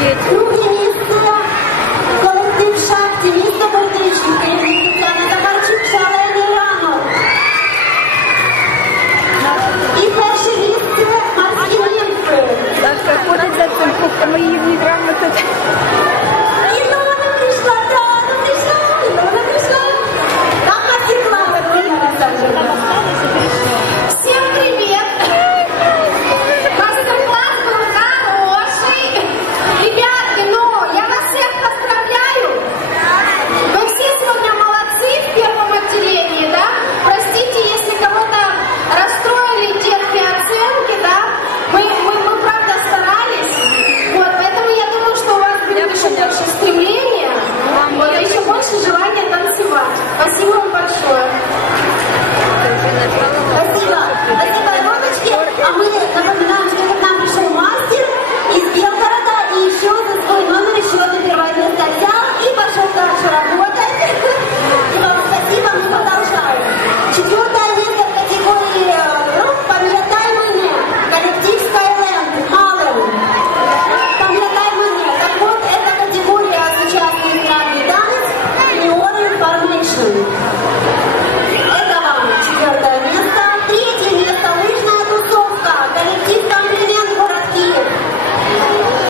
you.